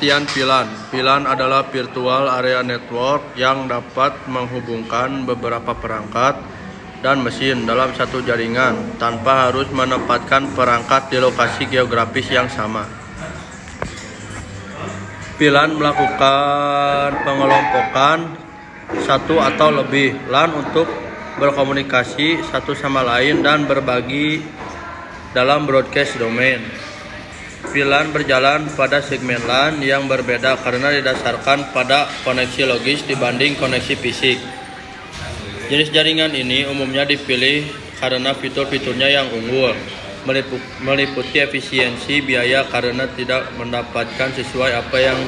Pengertian VLAN. VLAN adalah Virtual Area Network yang dapat menghubungkan beberapa perangkat dan mesin dalam satu jaringan tanpa harus menempatkan perangkat di lokasi geografis yang sama. VLAN melakukan pengelompokan satu atau lebih LAN untuk berkomunikasi satu sama lain dan berbagi dalam broadcast domain. VLAN berjalan pada segmen LAN yang berbeda karena didasarkan pada koneksi logis dibanding koneksi fisik. Jenis jaringan ini umumnya dipilih karena fitur-fiturnya yang unggul, meliputi efisiensi biaya karena tidak mendapatkan sesuai apa yang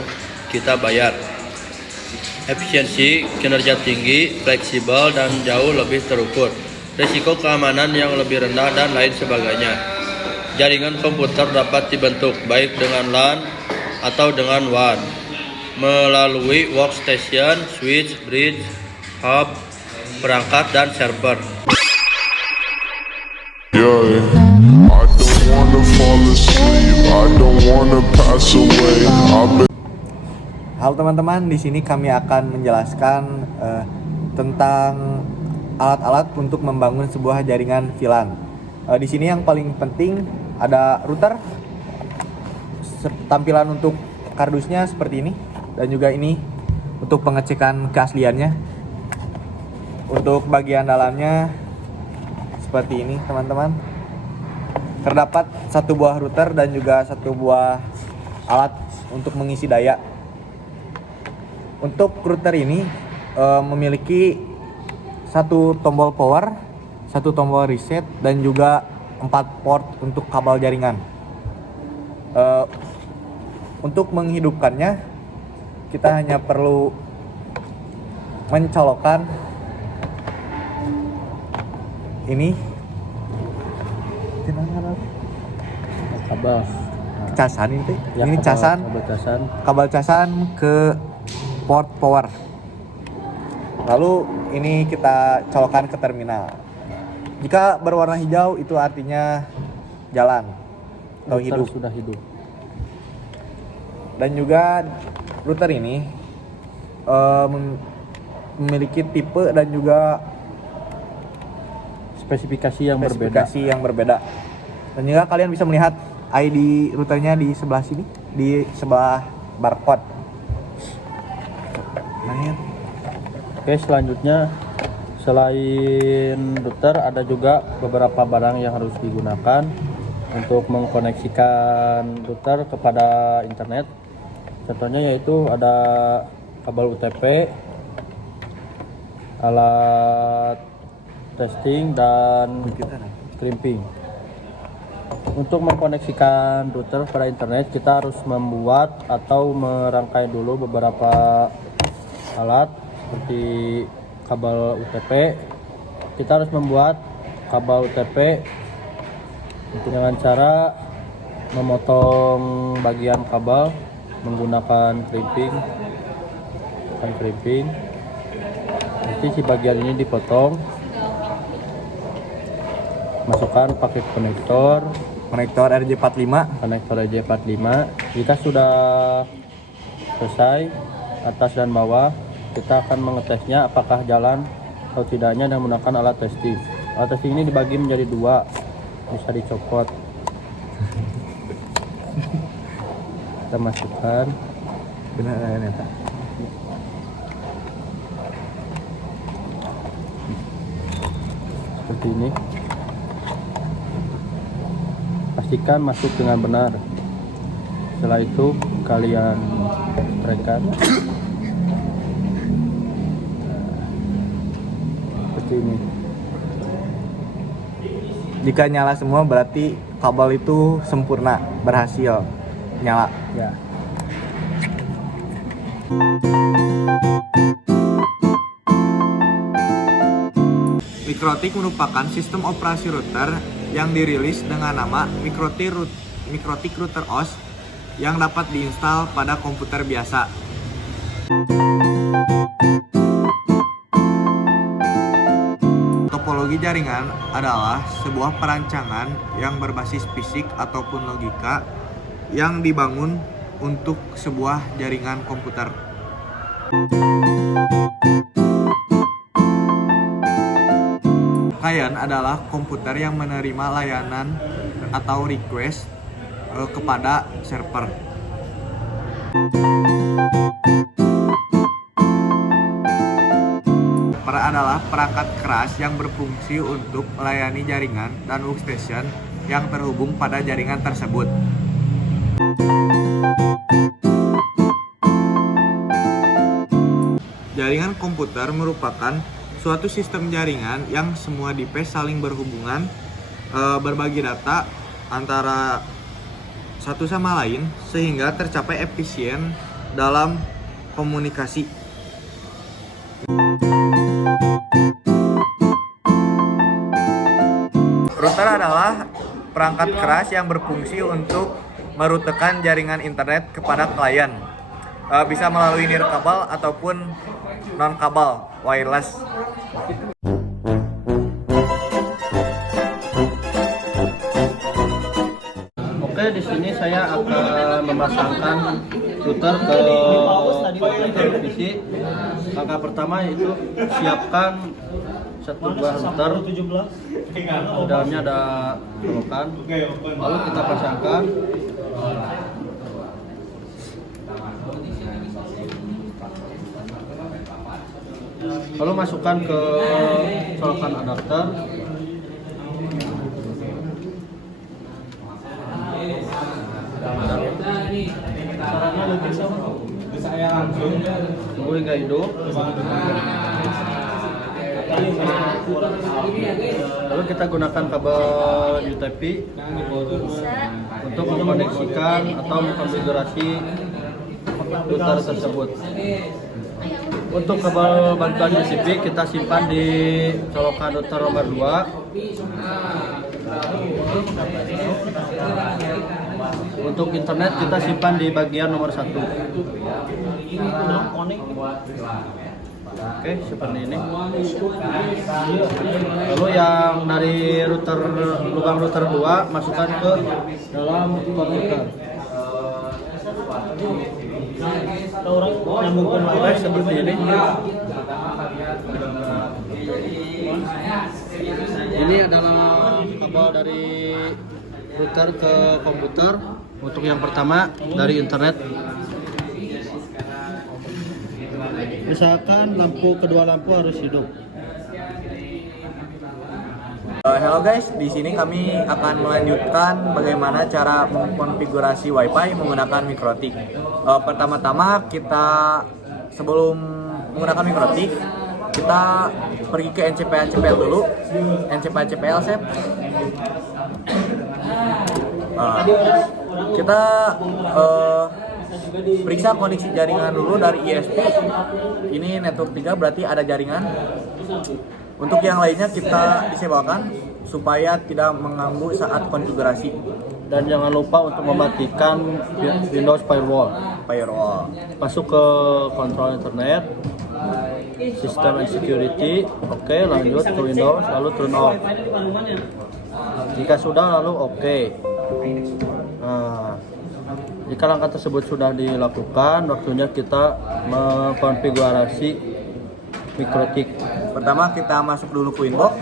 kita bayar, efisiensi, kinerja tinggi, fleksibel, dan jauh lebih terukur, risiko keamanan yang lebih rendah, dan lain sebagainya. Jaringan komputer dapat dibentuk baik dengan LAN atau dengan WAN melalui workstation, switch, bridge, hub, perangkat, dan server. Halo teman-teman, di sini kami akan menjelaskan tentang alat-alat untuk membangun sebuah jaringan VLAN. Di sini yang paling penting ada router, tampilan untuk kardusnya seperti ini, dan juga ini untuk pengecekan keasliannya. Untuk bagian dalamnya seperti ini teman-teman. Terdapat satu buah router dan juga satu buah alat untuk mengisi daya. Untuk router ini memiliki satu tombol power, satu tombol reset, dan juga 4 port untuk kabel jaringan. Untuk menghidupkannya, kita hanya perlu mencolokkan ini kabel casan ini, ya, ini kabel casan ke port power. Lalu ini kita colokkan ke terminal. Jika berwarna hijau itu artinya jalan atau hidup. Sudah hidup. Dan juga router ini memiliki tipe dan juga spesifikasi yang berbeda. Dan juga kalian bisa melihat ID routernya di sebelah sini, di sebelah barcode. Oke, selanjutnya selain router ada juga beberapa barang yang harus digunakan untuk mengkoneksikan router kepada internet. Contohnya yaitu ada kabel UTP, alat testing, dan crimping. Untuk mengkoneksikan router pada internet, kita harus membuat atau merangkai dulu beberapa alat seperti kabel UTP. Kita harus membuat kabel UTP dengan cara memotong bagian kabel menggunakan crimping. Nanti si bagian ini dipotong, masukkan pakai konektor RJ45. Jika sudah selesai atas dan bawah, kita akan mengetesnya apakah jalan atau tidaknya dengan menggunakan alat testing. Alat testing ini dibagi menjadi 2, bisa dicopot. Kita masukkan. Seperti ini. Pastikan masuk dengan benar. Setelah itu kalian tekan seperti ini. Jika nyala semua berarti kabel itu sempurna, berhasil nyala. Ya. MikroTik merupakan sistem operasi router yang dirilis dengan nama MikroTik Router OS yang dapat diinstal pada komputer biasa. Topologi jaringan adalah sebuah perancangan yang berbasis fisik ataupun logika yang dibangun untuk sebuah jaringan komputer. Client adalah komputer yang menerima layanan atau request kepada server. Adalah perangkat keras yang berfungsi untuk melayani jaringan dan workstation yang terhubung pada jaringan tersebut. Jaringan komputer merupakan suatu sistem jaringan yang semua device saling berhubungan, berbagi data antara satu sama lain sehingga tercapai efisien dalam komunikasi. Router adalah perangkat keras yang berfungsi untuk merutekan jaringan internet kepada klien. Bisa melalui nirkabel ataupun non-kabel wireless. Oke, di sini saya akan memasangkan router ke televisi. Langkah pertama itu siapkan satu buah router. Di dalamnya ada colokan. Lalu kita pasangkan. Lalu masukkan ke colokan adapter. Tunggu hingga hidup. Lalu kita gunakan kabel UTP untuk mengkoneksikan atau mengkonfigurasi router tersebut. Untuk kabel bantuan USB kita simpan di colokan router nomor 2. Untuk internet kita simpan di bagian nomor 1. Oke, seperti ini. Lalu yang dari lubang router 2 masukkan ke dalam komputer. Oke, seperti ini. Ini adalah kabel dari router ke komputer. Untuk yang pertama dari internet. Misalkan kedua lampu harus hidup. Halo guys, di sini kami akan melanjutkan bagaimana cara mengkonfigurasi WiFi menggunakan MikroTik. Pertama-tama sebelum menggunakan MikroTik, kita pergi ke NCP-ACPL dulu. NCP-ACPL Sep. Kita periksa koneksi jaringan dulu dari ISP. Ini network 3 berarti ada jaringan. Untuk yang lainnya kita disebabkan supaya tidak mengganggu saat konfigurasi. Dan jangan lupa untuk mematikan Windows Firewall. Masuk ke kontrol internet, System and Security. Oke, lanjut ke Windows, lalu turn off. Jika sudah, lalu oke. Nah, jika langkah tersebut sudah dilakukan, waktunya kita mengkonfigurasi MikroTik. Pertama kita masuk dulu ke inbox.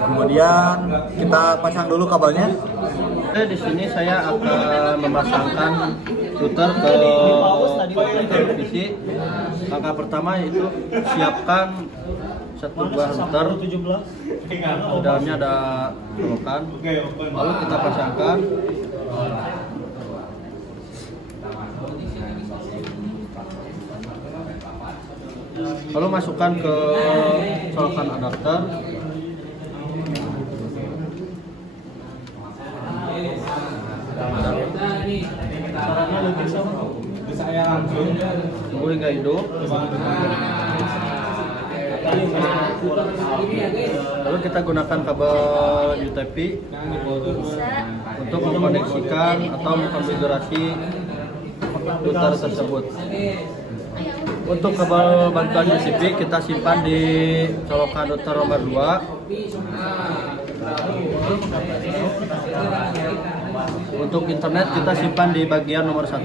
Kemudian kita pasang dulu kabelnya. Oke, di sini saya akan memasangkan router ke televisi. Langkah pertama itu siapkan satu buah router. Di dalamnya ada colokan. Lalu kita pasangkan. Lalu masukkan ke colokan adapter. Tunggu hingga hidup. Lalu kita gunakan kabel UTP untuk mengkoneksikan atau mengkonfigurasi router tersebut. Untuk kabel bantuan USB kita simpan di colokan router nomor 2. Untuk internet kita simpan di bagian nomor 1.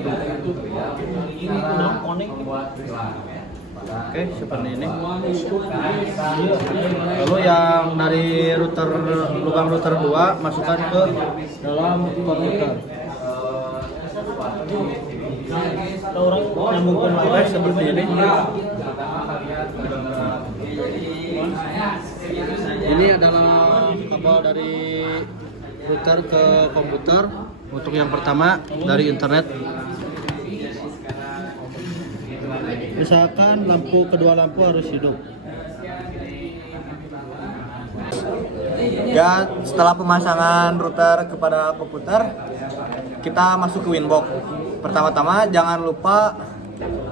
Oke, seperti ini. Lalu yang dari lubang router 2 masukkan ke dalam komputer. Oke, seperti ini. Ini adalah kabel dari router ke komputer. Untuk yang pertama dari internet. Misalkan kedua lampu harus hidup. Dan setelah pemasangan router kepada komputer, kita masuk ke Winbox. Pertama-tama jangan lupa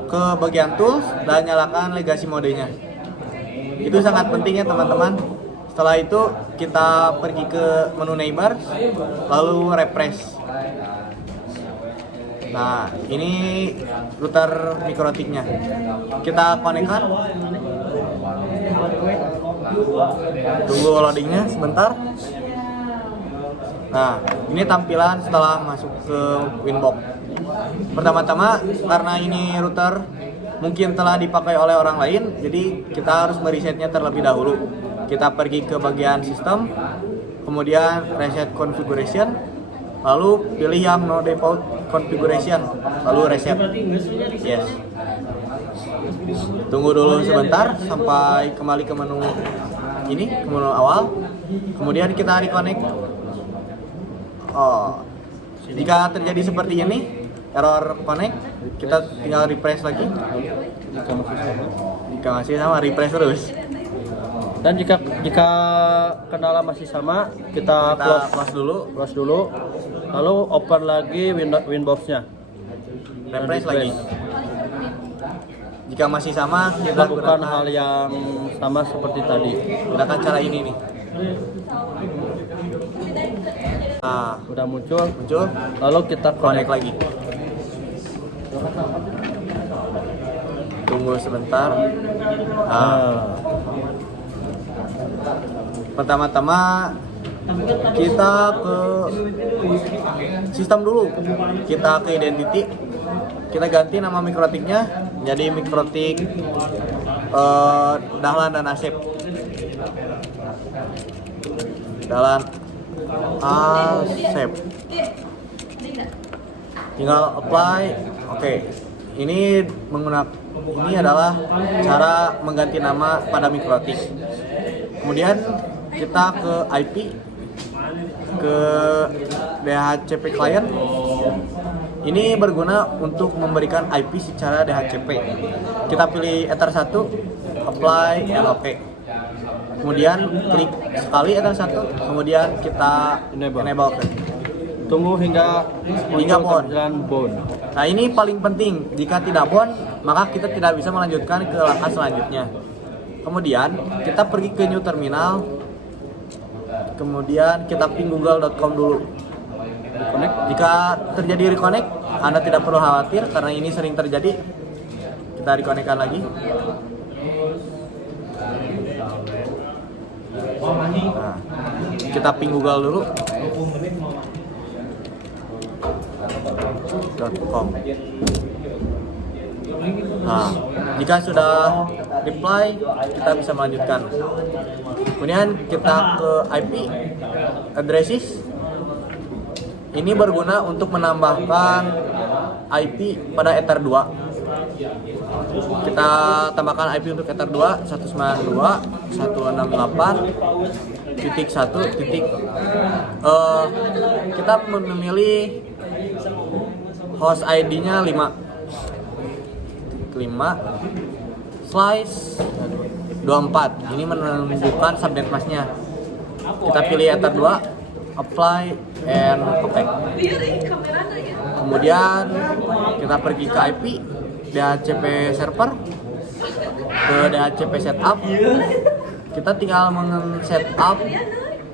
ke bagian tools dan nyalakan legacy modenya. Itu sangat penting ya teman-teman. Setelah itu kita pergi ke menu neighbor, lalu refresh. Nah, ini router mikrotiknya. Kita konekkan. Tunggu loadingnya sebentar. Nah, ini tampilan setelah masuk ke Winbox. Pertama-tama, karena ini router mungkin telah dipakai oleh orang lain, jadi kita harus meresetnya terlebih dahulu. Kita pergi ke bagian sistem, kemudian reset configuration, lalu pilih yang no default configuration, lalu reset. Yes. Tunggu dulu sebentar sampai kembali ke menu ini, ke menu awal. Kemudian kita reconnect. Oh, jika terjadi seperti ini, error connect, kita tinggal refresh lagi. Jika masih sama, refresh terus. Dan jika kendala masih sama, kita close dulu, lalu open lagi Winbox-nya. Refresh lagi. Jika masih sama, kita Lakukan hal yang sama seperti tadi. gunakan cara ini nih. Nah, Udah muncul, lalu kita connect lagi. Tunggu sebentar. Pertama-tama kita ke sistem dulu. Kita ke identity. Kita ganti nama mikrotiknya jadi mikrotik Dahlan dan Asep. Dahlan Asep. Tinggal apply. Oke. Ini adalah cara mengganti nama pada mikrotik. Kemudian kita ke IP, ke DHCP client. Ini berguna untuk memberikan IP secara DHCP. Kita pilih Ether 1, apply, and OK. Kemudian klik sekali Ether 1, kemudian kita enable. Tunggu hingga bond. Nah, ini paling penting. Jika tidak bond, maka kita tidak bisa melanjutkan ke langkah selanjutnya. Kemudian kita pergi ke new terminal. Kemudian kita ping google.com dulu. Jika terjadi reconnect, Anda tidak perlu khawatir karena ini sering terjadi. Kita reconnectkan lagi. Nah, kita ping Google dulu. .com. Nah, jika sudah reply, kita bisa melanjutkan. Kemudian kita ke IP addresses. Ini berguna untuk menambahkan IP pada Ether 2. Kita tambahkan IP untuk Ether 2 192.168.1. Kita memilih host ID-nya 5 slice 24. Ini menunjukkan subnet mask-nya. Kita pilih Ether 2, apply and connect. Kemudian kita pergi ke IP DHCP server, ke DHCP setup. Kita tinggal men-setup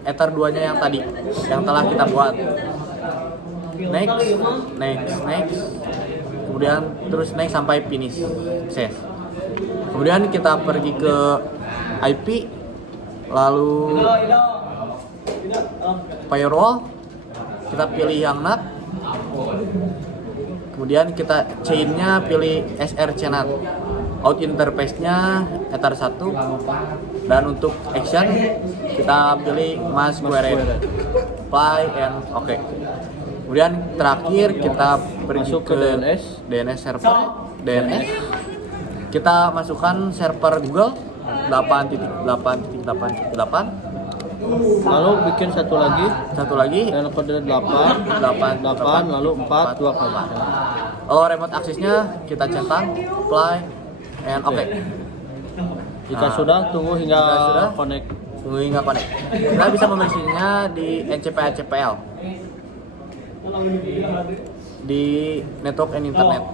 Ether 2-nya yang tadi, yang telah kita buat. Next. Kemudian terus next sampai finish. Save. Kemudian kita pergi ke IP, lalu firewall, kita pilih yang NAT. Kemudian kita chain-nya pilih SRC NAT. Out interface-nya Ether 1. Dan untuk action kita pilih Mass Query. Apply and OK. Kemudian terakhir kita pergi Masuk ke DNS server. DNS. Kita masukkan server Google 8.8.8.8. Lalu bikin satu lagi dengan kode 8 lalu 4 2 kali. Remote access-nya kita centang, apply and OK. Jika sudah tunggu hingga connect. Kita bisa memilihnya di NCP-HCPL di network and internet.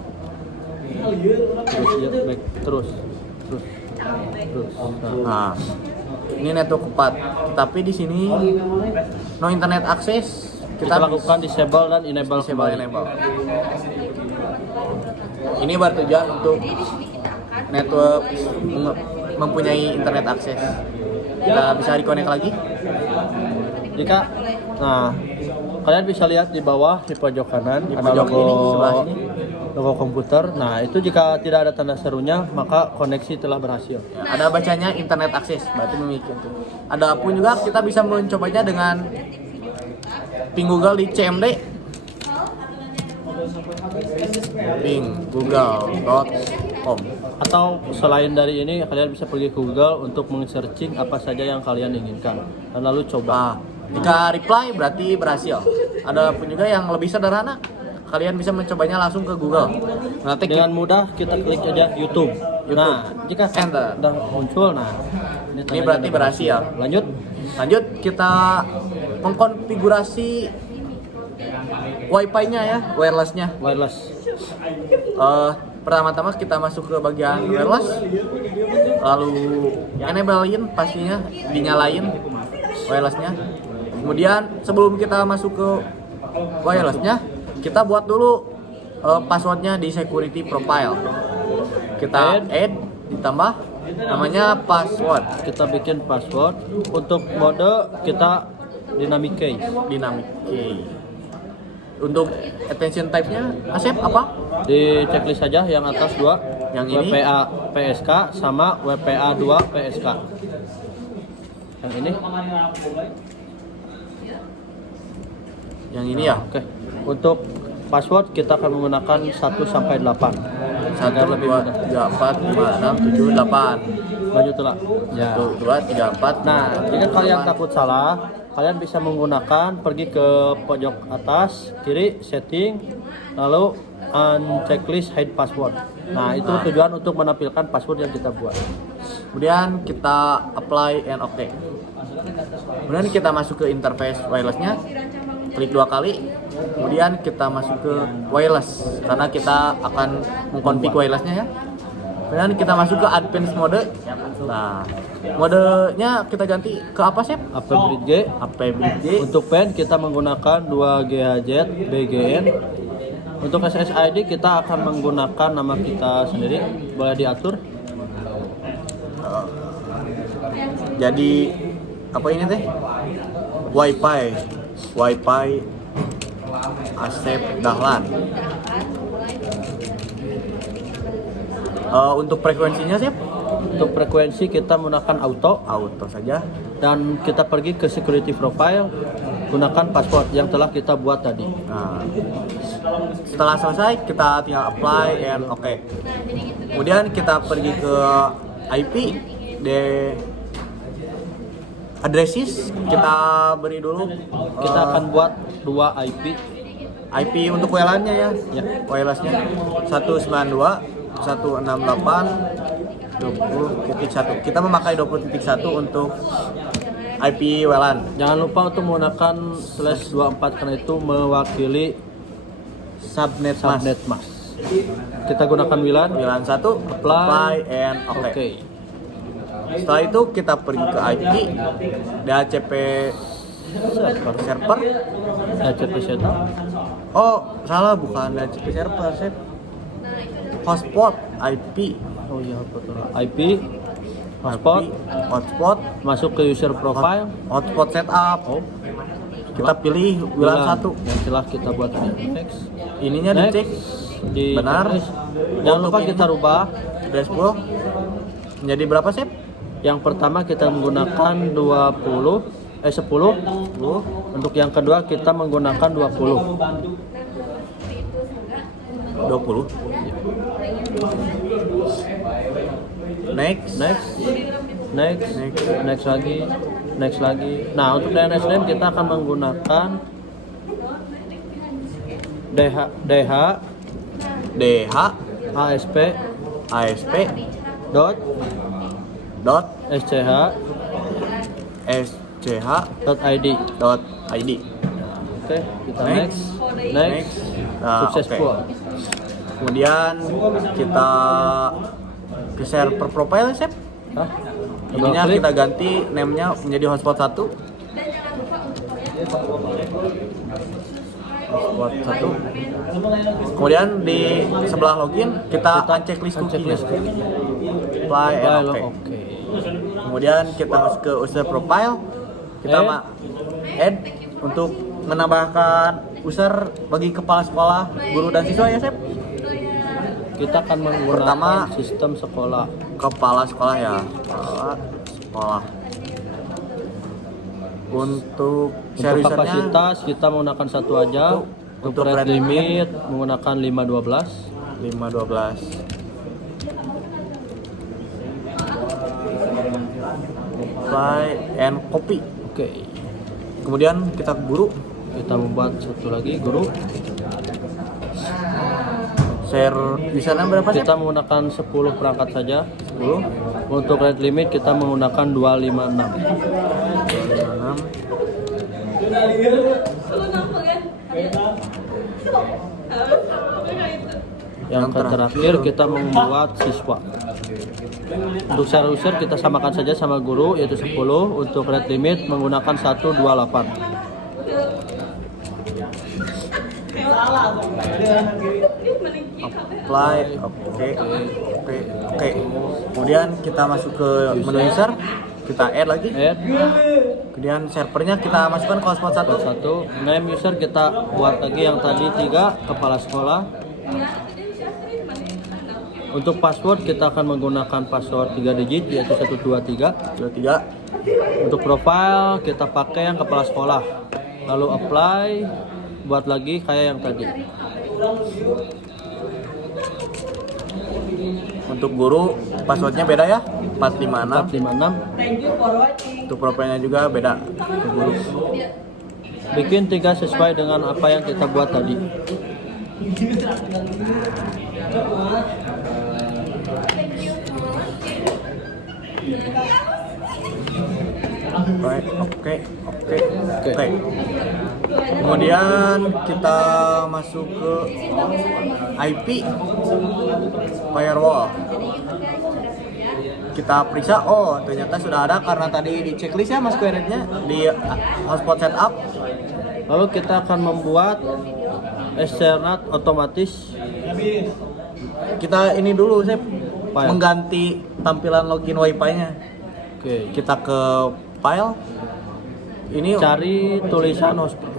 Terus ya, back terus. Nah, ini network 4. Tapi di sini no internet access Kita lakukan disable dan enable kembali. Ini bertujuan untuk network mempunyai internet akses. Kita bisa reconnect lagi. Kalian bisa lihat di bawah di pojok kanan ada pojok logo ini, sebelah sini. logo komputer. Nah, itu jika tidak ada tanda serunya maka koneksi telah berhasil. Ada bacanya internet akses, berarti memiliki itu. Ada pun juga kita bisa mencobanya dengan ping Google di CMD. Ping google.com. Atau selain dari ini kalian bisa pergi ke Google untuk meng-searching apa saja yang kalian inginkan dan lalu coba. Jika reply berarti berhasil. Ada pun juga yang lebih sederhana, kalian bisa mencobanya langsung ke Google. Nanti Dengan mudah kita klik aja YouTube. Nah, jika Enter. sudah muncul, ini berarti berhasil. Lanjut kita mengkonfigurasi Wi-Fi-nya ya, wireless-nya. wireless. Pertama-tama kita masuk ke bagian wireless, lalu enablein pastinya, dinyalain wireless-nya. Kemudian sebelum kita masuk ke wireless-nya, kita buat dulu password-nya di security profile. Kita add, ditambah namanya password. Kita bikin password. Untuk mode kita dynamic key. Untuk attention type-nya Asep apa? Di checklist saja yang atas dua, Yang ini? WPA PSK sama WPA 2 PSK. Yang ini? Yang ini ya? Oke. Untuk password kita akan menggunakan 1 sampai 8. 1, 2, 3, 4, 5, 6, 7, 8. Lanjut lah. Ya. 1, 2, 3, 4. Nah, jika kalian takut salah, kalian bisa menggunakan pergi ke pojok atas kiri setting, lalu checklist hide password. Nah, itu tujuan untuk menampilkan password yang kita buat. Kemudian kita apply and OK. Kemudian kita masuk ke interface wireless-nya, klik 2 kali. Kemudian kita masuk ke wireless karena kita akan mengkonfig wireless-nya ya. Kemudian kita masuk ke advanced mode. Nah, modenya kita ganti ke apa sih? AP Bridge. Untuk PAN kita menggunakan 2 GHz BGN. Untuk SSID kita akan menggunakan nama kita sendiri, boleh diatur. Jadi apa ini teh? Wi-Fi Asep Dahlan. Untuk frekuensinya sih? Untuk frekuensi kita menggunakan auto saja. dan kita pergi ke security profile, gunakan password yang telah kita buat tadi. Nah, setelah selesai kita tinggal apply and OK. Kemudian kita pergi ke IP de addresses, kita beri dulu. Kita akan buat 2 IP untuk WLAN-nya ya. Ya. Wireless-nya 192.168.20.1. Kita memakai 20.1 untuk IP WLAN. Jangan lupa untuk menggunakan /24 karena itu mewakili Subnet mask. Kita gunakan WLAN. WLAN 1, apply and OK. Oke. Setelah itu kita pergi ke IP DHCP server. DHCP setup. Oh, salah, bukan DHCP server, Sep. Hotspot IP. Oh iya, betul. IP hotspot Hotspot masuk ke user profile. hotspot setup. Oh, Kita pilih WLAN 1. yang telah kita buat ini. Next. Ininya Next. dicek. Di Benar. Jangan lupa Untuk kita ini. rubah. Dashboard menjadi berapa, Sep? Yang pertama kita menggunakan 10. Untuk yang kedua kita menggunakan 20. 20. Next. Next lagi. Nah, untuk DNSNAME kita akan menggunakan DH ASP ASP dot dot SCH SCH dot ID. dot ID. Oke, kita Next. next. Nah, Successful. oke. Kemudian kita ke share per profile, Sep. Hah? Ininya Double klik. kita ganti name-nya menjadi hotspot 1. Hotspot 1. Kemudian di sebelah login kita uncheck list cookie-nya. Apply and Oke. OK. Kemudian kita masuk ke user profile. Kita add untuk menambahkan user bagi kepala sekolah, guru dan siswa ya, Sep. Kita akan menggunakan Pertama, sistem sekolah. Kepala sekolah ya. Kepala sekolah. Untuk share Untuk usernya kapasitas kita menggunakan satu aja. Untuk Untuk rate rate limit menggunakan 512. 512. Apply and copy. Oke. Kemudian kita ke guru, Kita membuat satu lagi guru. share username berapa sih? Kita menggunakan 10 perangkat saja. 10. Untuk rate limit kita menggunakan 256. 56. Yang terakhir kita membuat siswa. Untuk share user kita samakan saja sama guru yaitu 10. Untuk rate limit menggunakan 128. Apply. Oke. Kemudian kita masuk ke menu user, kita add lagi. Add Kemudian servernya kita masukkan ke hotspot 1. satu. Name user kita buat lagi yang tadi 3 kepala sekolah. Untuk password kita akan menggunakan password 3 digit yaitu 123. 23. Untuk profile kita pakai yang kepala sekolah. Lalu apply, buat lagi kayak yang tadi. Untuk guru passwordnya beda ya, 456. 456. Untuk profilnya juga beda ke guru. Bikin 3 sesuai dengan apa yang kita buat tadi. Oke. Kemudian kita masuk ke IP firewall. Kita periksa, oh ternyata sudah ada karena tadi di checklist ya Mas query-nya di hotspot setup. Lalu kita akan membuat Ethernet otomatis. Kita ini dulu saya File. mengganti tampilan login wifi-nya. Oke. Kita ke file. Ini Cari tulisan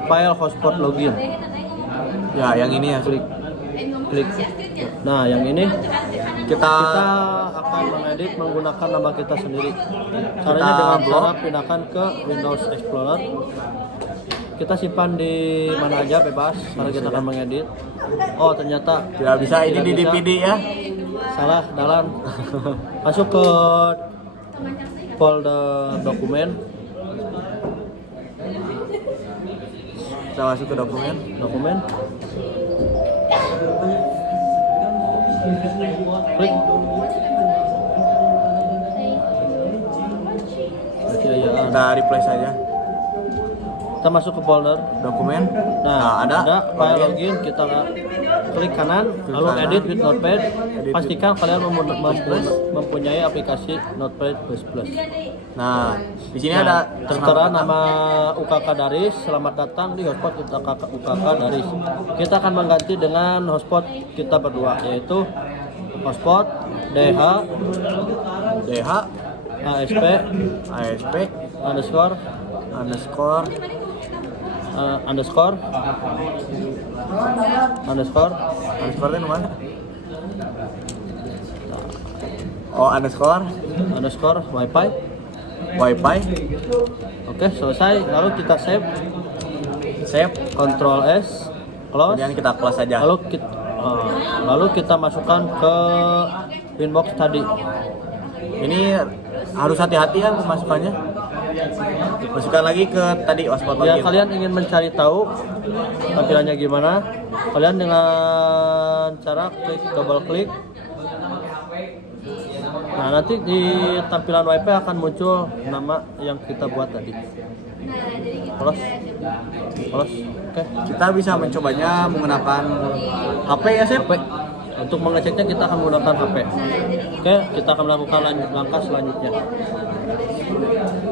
file hotspot login. ya yang ini ya. Klik. Nah, yang ini Kita kita akan mengedit menggunakan nama kita sendiri. Caranya dengan blok. cara pindahkan ke Windows Explorer. Kita simpan di mana aja bebas karena kita akan mengedit. Oh, ternyata tidak bisa ini tidak di bisa. DVD ya. Salah dalam. Masuk ke folder dokumen. Kita masuk ke dokumen. Klik. Kejayaan. Kita replace saja Kita masuk ke folder. dokumen. Nah, ada file login, kita klik kanan, lalu kanan. edit with Notepad. Edit Pastikan kalian mempunyai aplikasi Notepad++. Nah, di sini Nah, ada tertera nama UKK Daris. Selamat datang di hotspot kita UKK Daris. Kita akan mengganti dengan hotspot kita berdua, yaitu hotspot DH DH ASP ASP underscore underscore underscore Underscore itu mana? Oh, underscore wifi. wifi. Oke, selesai. Lalu kita save, Ctrl S, close. Kemudian kita close saja. Lalu kita masukkan ke inbox tadi. Ini harus hati-hati ya pemasukannya. Masukkan lagi ke tadi hotspot Ya, login. kalian ingin mencari tahu tampilannya gimana? Kalian dengan cara double klik. Nah, nanti di tampilan WP akan muncul nama yang kita buat tadi. Close. Oke. Kita bisa mencobanya menggunakan HP ya, Sep? HP. Untuk mengeceknya kita akan menggunakan HP. Oke, kita akan melakukan langkah selanjutnya.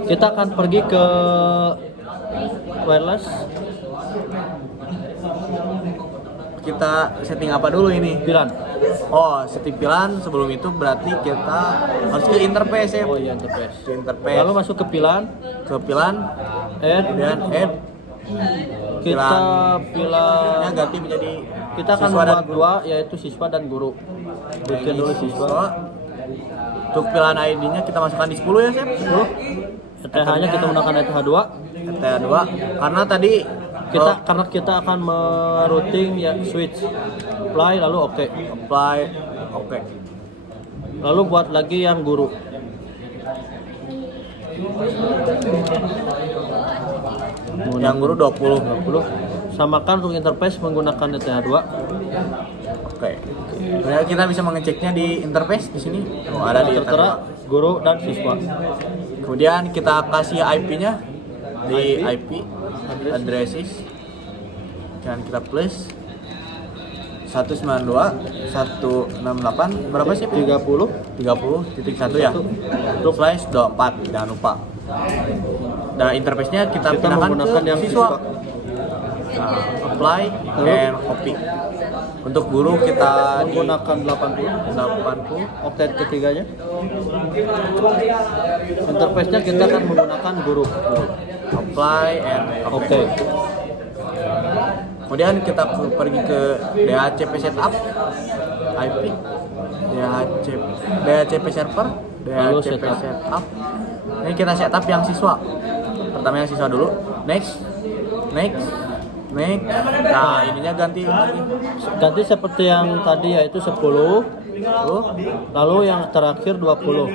Kita akan pergi ke wireless. Kita setting apa dulu ini? Pilan. Oh, setting pilan. Sebelum itu berarti kita harus ke interface ya. Oh iya, interface. Ke interface. Lalu masuk ke pilan, ke pilan, add, kemudian add. kita Pilannya pilan. ganti menjadi Kita akan siswa dan membuat guru. dua, yaitu siswa dan guru. Bikin dulu siswa. Untuk pilan ID-nya kita masukkan di 10 ya, Sep? 10. ETH-nya kita menggunakan ETH2. ETH2 karena tadi Karena kita akan merouting ya switch. Apply lalu oke. apply oke. Lalu buat lagi yang guru. Yang guru 20. 20. Samakan untuk interface menggunakan ETH2. Oke. Kemudian kita bisa mengeceknya di interface di sini. Oh, ada di Tertera interface. guru dan siswa. Kemudian kita kasih IP-nya di IP addresses. Dan kita plus 192.168 berapa sih? 30.1 ya. Untuk flash 24 jangan lupa. Dan interface-nya kita pindahkan menggunakan ke yang siswa. Nah, apply and copy. Untuk guru kita Menggunakan 80 oktet ketiganya. Interface-nya kita akan menggunakan guru. apply and Oke. copy. Kemudian kita pergi ke DHCP setup IP, DHCP server, Lalu DHCP setup. setup. Ini kita setup yang siswa. Pertama yang siswa dulu. Next. Nah, ininya ganti lagi. Ganti seperti yang tadi yaitu 10. Lalu yang terakhir 20.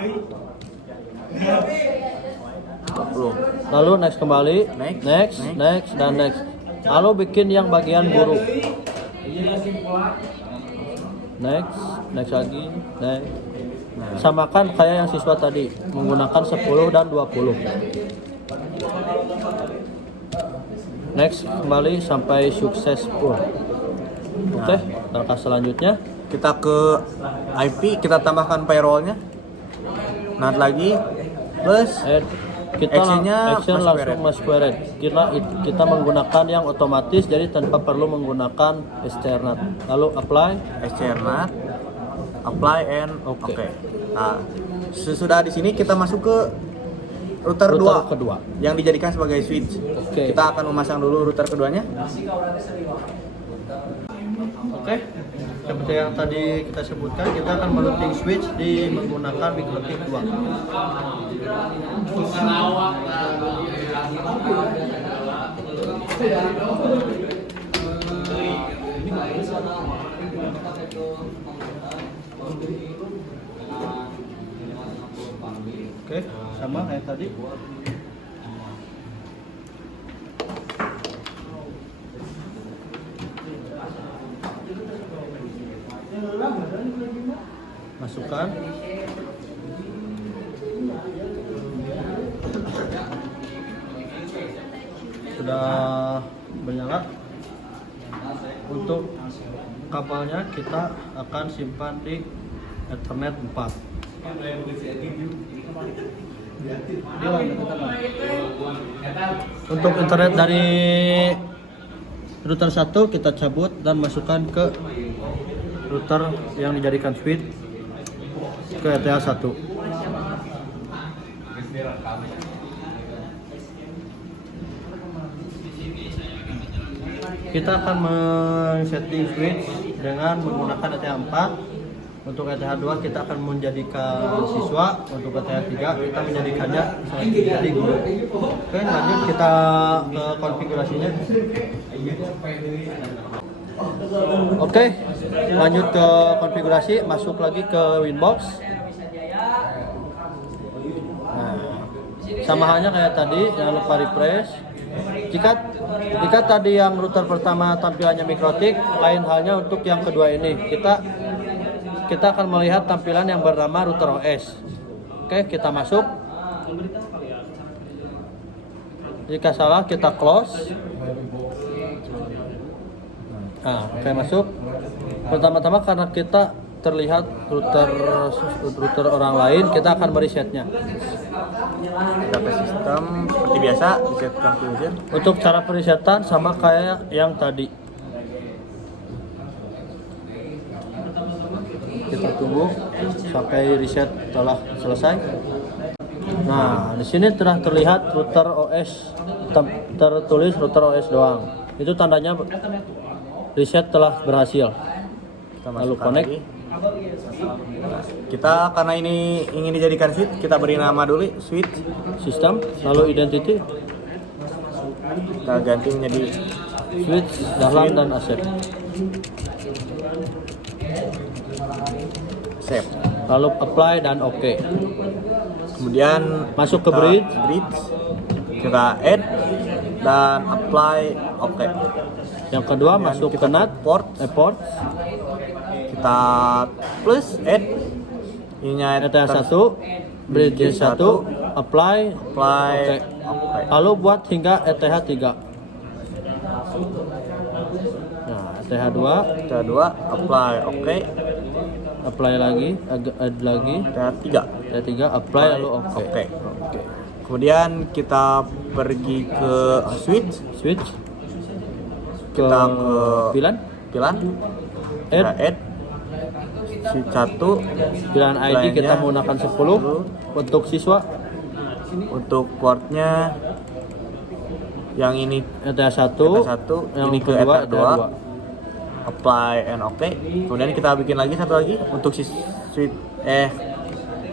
20. Lalu next kembali. Next. Next dan next. Lalu bikin yang bagian guru. Next lagi, next. Samakan kayak yang siswa tadi, menggunakan 10 dan 20. Next kembali sampai successful. Oke, langkah selanjutnya Kita ke IP, kita tambahkan payroll-nya. Not lagi plus add. Kita Action-nya action masuk langsung masuk query. Kita menggunakan yang otomatis, jadi tanpa perlu menggunakan external. Lalu apply. external, apply and Oke. oke. Nah, sesudah di sini kita masuk ke router 2 kedua. yang dijadikan sebagai switch. Oke. Kita akan memasang dulu router keduanya. Oke, seperti yang tadi kita sebutkan, kita akan merouting switch di menggunakan MikroTik 2. Oke, sama kayak tadi. Masukkan. Sudah menyala. Untuk kabelnya kita akan simpan di Ethernet 4. Untuk internet dari router 1 kita cabut dan masukkan ke router yang dijadikan switch ke ETH 1. kita akan men-setting switch dengan menggunakan ETH4. Untuk ETH2 kita akan menjadikan siswa, untuk ETH3 kita menjadikannya jadi guru. Oke, lanjut kita ke konfigurasinya. Oke, lanjut ke konfigurasi, masuk lagi ke Winbox. Nah, sama halnya kayak tadi, jangan lupa refresh. Jika tadi yang router pertama tampilannya mikrotik, lain halnya untuk yang kedua ini. Kita akan melihat tampilan yang bernama router OS. Oke, kita masuk. Jika salah kita close. Nah, oke, masuk. Pertama-tama karena kita terlihat router orang lain, kita akan meresetnya. Kita ke sistem seperti biasa, reset configuration. Untuk cara peresetan sama kayak yang tadi. Kita tunggu sampai reset telah selesai. Nah, di sini telah terlihat router OS, tertulis router OS doang. Itu tandanya reset telah berhasil. Kita Lalu masukkan connect. lagi. Kita karena ini ingin dijadikan switch, kita beri nama dulu switch. Sistem, lalu identity, Kita ganti menjadi switch, dahlan dan accept. save. Lalu apply dan OK. Kemudian Masuk ke kita bridge. Kita add dan apply oke. Yang kedua Kemudian masuk kita ke NAT, port. port, Kita plus add ininya ETH1, bridge 1, apply, apply oke. oke. Lalu buat hingga ETH3. Nah, ETH2, Kita 2 apply oke. apply lagi, add lagi, Kita 3 ETH3, apply lalu oke. oke. Kemudian kita pergi ke switch, Switch ke kita ke pilihan, pilihan kita add, add switch 1 pilihan ID kita menggunakan 10 untuk siswa, untuk portnya yang ini ETH1, yang ini ke kedua ETH2 ETH2. apply and oke. Kemudian kita bikin lagi satu lagi untuk si switch pilihan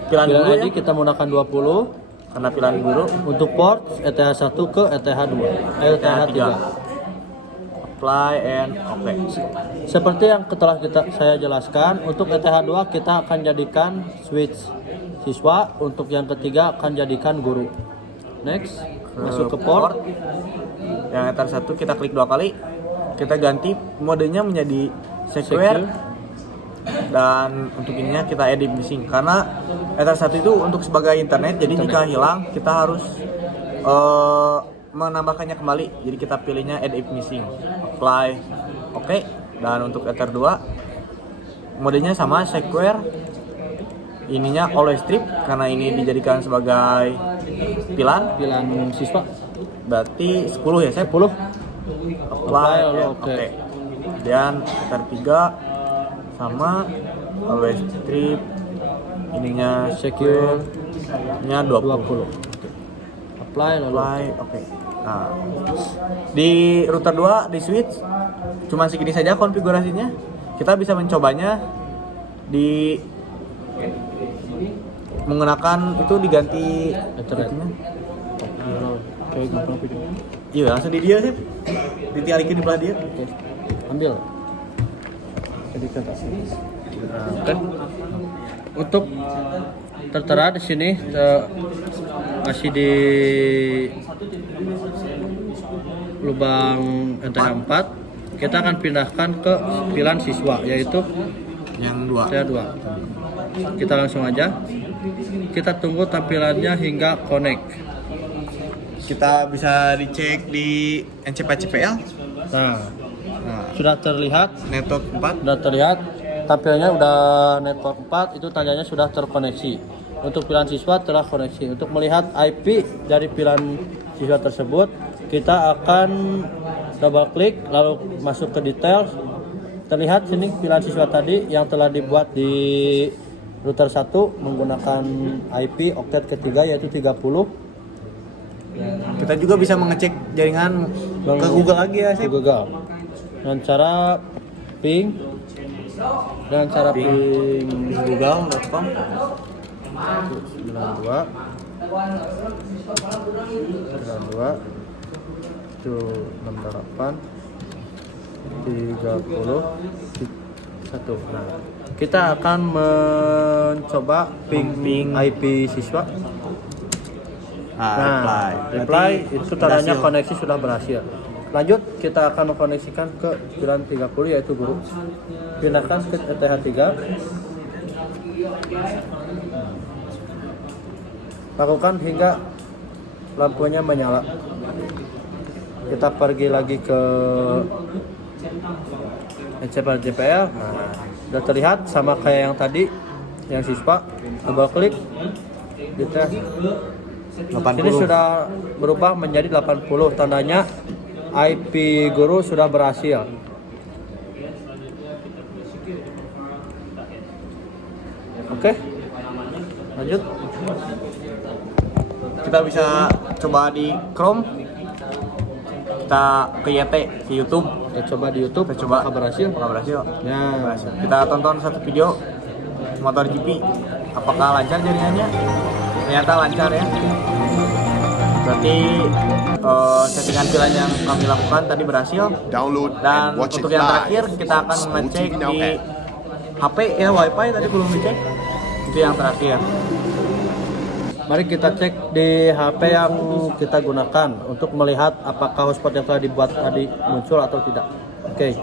Pilihan dulu ID ya, kita menggunakan 20 karena pilihan dulu untuk port ETH1 ke ETH2, ETH3. apply and oke. Seperti yang telah saya jelaskan, untuk ETH2 kita akan jadikan switch siswa, untuk yang ketiga akan jadikan guru. Next, masuk ke port. Yang ETH1 kita klik 2 kali. Kita ganti modenya menjadi secure. Dan untuk ininya kita edit missing karena Ether1 itu untuk sebagai internet, jadi jika hilang kita harus menambahkannya kembali. Jadi kita pilihnya edit missing, apply oke. Dan untuk Ether2 modenya sama secure, ininya always strip karena ini dijadikan sebagai pilihan Siswa berarti 10 ya, saya 10. apply lalu ya, oke. Dan Ether3 sama always strip, ininya Secure nya 20. apply lalu Apply oke. Nah, di router 2 di switch cuma segini saja konfigurasinya. Kita bisa mencobanya di menggunakan itu diganti Ethernet. itunya. Oke, gampang video. Iya, langsung di dia sih. Ditiarikin di belah dia. Oke, ambil. Jadi kan untuk tertera di sini masih di lubang ETH4. Kita akan pindahkan ke pilihan siswa, yaitu Yang 2. ETH2. Kita langsung aja. Kita tunggu tampilannya hingga connect. Kita bisa dicek di NCP-CPL. Nah, sudah terlihat, Network 4. sudah terlihat tampilnya udah network 4, itu tandanya sudah terkoneksi. Untuk pilihan siswa telah koneksi. Untuk melihat IP dari pilihan siswa tersebut, kita akan double klik lalu masuk ke details. Terlihat sini pilihan siswa tadi yang telah dibuat di router 1 menggunakan IP oktet ketiga yaitu 30. Kita juga bisa mengecek jaringan ke Google lagi ya sih. Ke Google. dengan cara ping google.com 92 768 30 1. Nah, kita akan mencoba ping IP siswa. Reply itu tandanya koneksi sudah berhasil. Lanjut, kita akan mengkoneksikan ke 930 yaitu guru. Pindahkan ke ETH3. Lakukan hingga lampunya menyala. Kita pergi lagi ke JPL. Nah, sudah terlihat sama kayak yang tadi, yang siswa. Double klik, dites. 80. Ini sudah berubah menjadi 80. Tandanya IP guru sudah berhasil. Oke, lanjut. Kita bisa coba di Chrome, kita ke YT, ke YouTube, Kita coba di YouTube. kita coba Apakah berhasil? apakah berhasil. Ya, Berhasil. Kita tonton satu video motor GP, apakah lancar jaringannya? Ternyata lancar ya. Berarti settingan pilihan yang kami lakukan tadi berhasil. Download Dan and watch it untuk yang live terakhir kita on akan Smooth mengecek TV Now di app. HP ya, WiFi tadi belum dicek. Itu yang terakhir. mari kita cek di HP yang kita gunakan untuk melihat apakah hotspot yang telah dibuat tadi muncul atau tidak. Oke.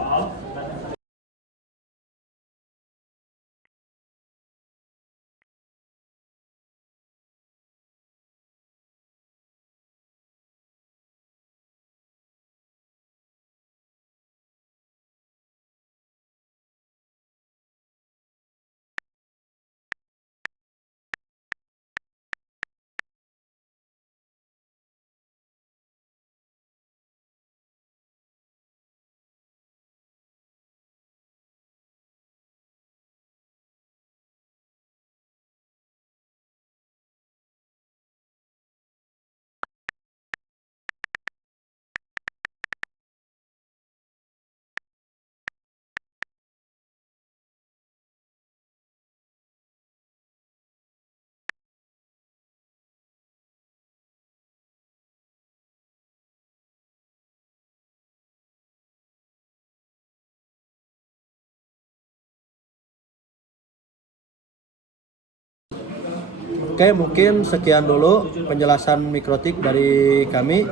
Oke, mungkin sekian dulu penjelasan mikrotik dari kami.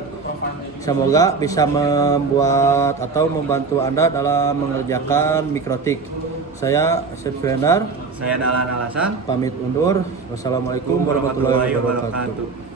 Semoga bisa membuat atau membantu Anda dalam mengerjakan mikrotik. Saya Asep Surendar, Saya Dahlan Alasan. pamit undur. Wassalamualaikum warahmatullahi wabarakatuh.